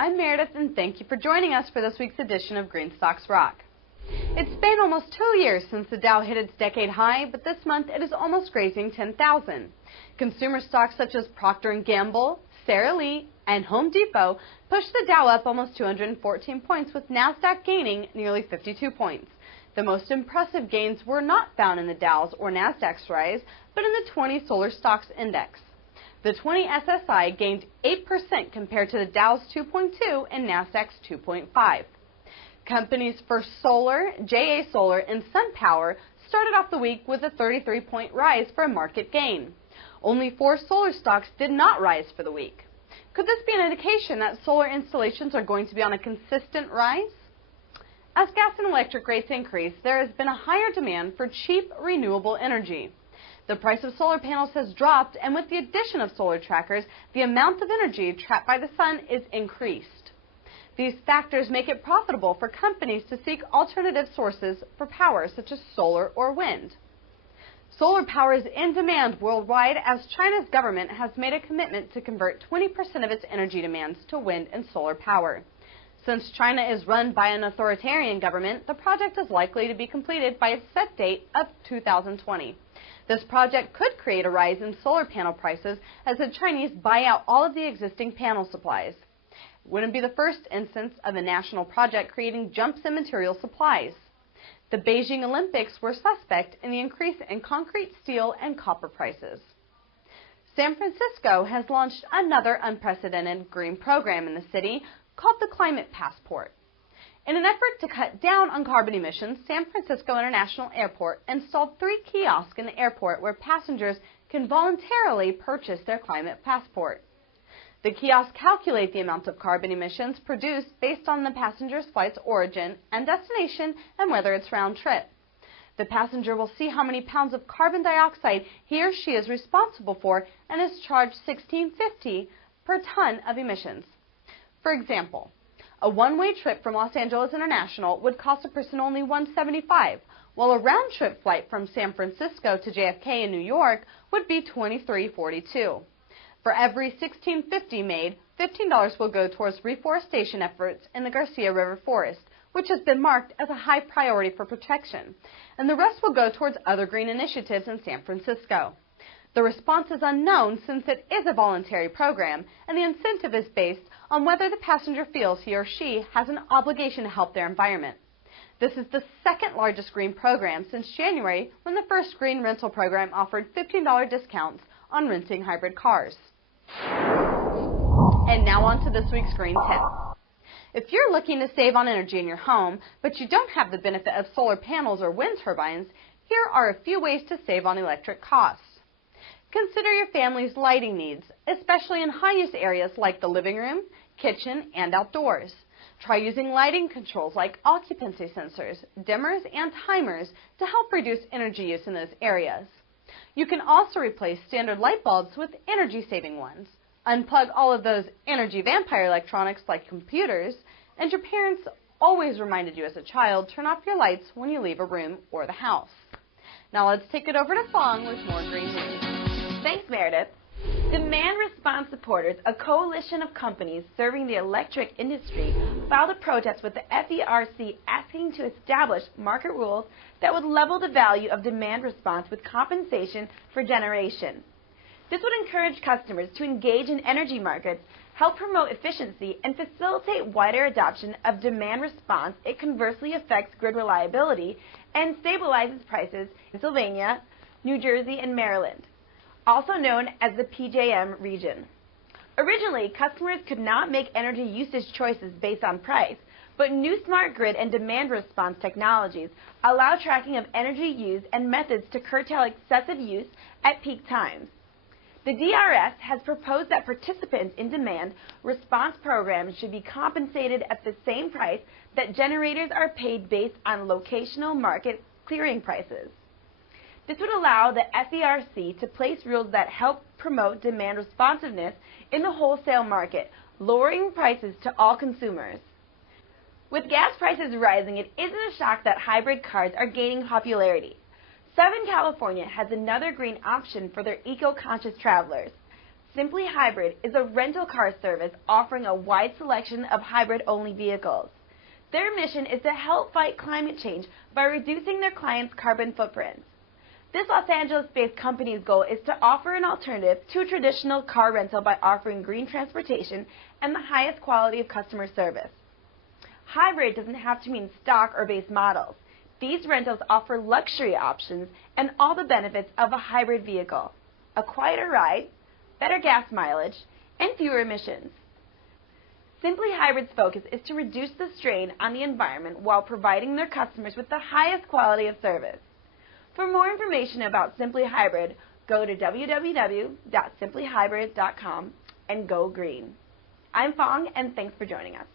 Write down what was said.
I'm Meredith, and thank you for joining us for this week's edition of Green Stocks Rock. It's been almost 2 years since the Dow hit its decade high, but this month it is almost grazing 10,000. Consumer stocks such as Procter and Gamble, Sara Lee, and Home Depot pushed the Dow up almost 214 points, with NASDAQ gaining nearly 52 points. The most impressive gains were not found in the Dow's or NASDAQ's rise, but in the 20 solar stocks index. The 20 SSI gained 8% compared to the Dow's 2.2 and NASDAQ's 2.5. Companies First Solar, JA Solar, and SunPower started off the week with a 33-point rise for a market gain. Only 4 solar stocks did not rise for the week. Could this be an indication that solar installations are going to be on a consistent rise? As gas and electric rates increase, there has been a higher demand for cheap, renewable energy. The price of solar panels has dropped, and with the addition of solar trackers, the amount of energy trapped by the sun is increased. These factors make it profitable for companies to seek alternative sources for power, such as solar or wind. Solar power is in demand worldwide, as China's government has made a commitment to convert 20% of its energy demands to wind and solar power. Since China is run by an authoritarian government, the project is likely to be completed by a set date of 2020. This project could create a rise in solar panel prices as the Chinese buy out all of the existing panel supplies. It wouldn't be the first instance of a national project creating jumps in material supplies. The Beijing Olympics were suspect in the increase in concrete, steel, and copper prices. San Francisco has launched another unprecedented green program in the city called the Climate Passport. In an effort to cut down on carbon emissions, San Francisco International Airport installed 3 kiosks in the airport where passengers can voluntarily purchase their climate passport. The kiosks calculate the amount of carbon emissions produced based on the passenger's flight's origin and destination and whether it's round trip. The passenger will see how many pounds of carbon dioxide he or she is responsible for and is charged $16.50 per ton of emissions. For example, a one-way trip from Los Angeles International would cost a person only $175, while a round-trip flight from San Francisco to JFK in New York would be $23.42. For every $16.50 made, $15 will go towards reforestation efforts in the Garcia River Forest, which has been marked as a high priority for protection, and the rest will go towards other green initiatives in San Francisco. The response is unknown since it is a voluntary program, and the incentive is based on whether the passenger feels he or she has an obligation to help their environment. This is the second largest green program since January, when the first green rental program offered $15 discounts on renting hybrid cars. And now on to this week's green tip. If you're looking to save on energy in your home, but you don't have the benefit of solar panels or wind turbines, here are a few ways to save on electric costs. Consider your family's lighting needs, especially in high-use areas like the living room, kitchen, and outdoors. Try using lighting controls like occupancy sensors, dimmers, and timers to help reduce energy use in those areas. You can also replace standard light bulbs with energy-saving ones. Unplug all of those energy vampire electronics like computers, and your parents always reminded you as a child, turn off your lights when you leave a room or the house. Now let's take it over to Fong with more green news. Thanks, Meredith. Demand Response Supporters, a coalition of companies serving the electric industry, filed a protest with the FERC asking to establish market rules that would level the value of demand response with compensation for generation. This would encourage customers to engage in energy markets, help promote efficiency, and facilitate wider adoption of demand response. It conversely affects grid reliability and stabilizes prices in Pennsylvania, New Jersey, and Maryland, also known as the PJM region. Originally, customers could not make energy usage choices based on price, but new smart grid and demand response technologies allow tracking of energy used and methods to curtail excessive use at peak times. The DRS has proposed that participants in demand response programs should be compensated at the same price that generators are paid based on locational market clearing prices. This would allow the FERC to place rules that help promote demand responsiveness in the wholesale market, lowering prices to all consumers. With gas prices rising, it isn't a shock that hybrid cars are gaining popularity. Southern California has another green option for their eco-conscious travelers. Simply Hybrid is a rental car service offering a wide selection of hybrid-only vehicles. Their mission is to help fight climate change by reducing their clients' carbon footprints. This Los Angeles-based company's goal is to offer an alternative to traditional car rental by offering green transportation and the highest quality of customer service. Hybrid doesn't have to mean stock or base models. These rentals offer luxury options and all the benefits of a hybrid vehicle: a quieter ride, better gas mileage, and fewer emissions. Simply Hybrid's focus is to reduce the strain on the environment while providing their customers with the highest quality of service. For more information about Simply Hybrid, go to www.simplyhybrid.com and go green. I'm Fong, and thanks for joining us.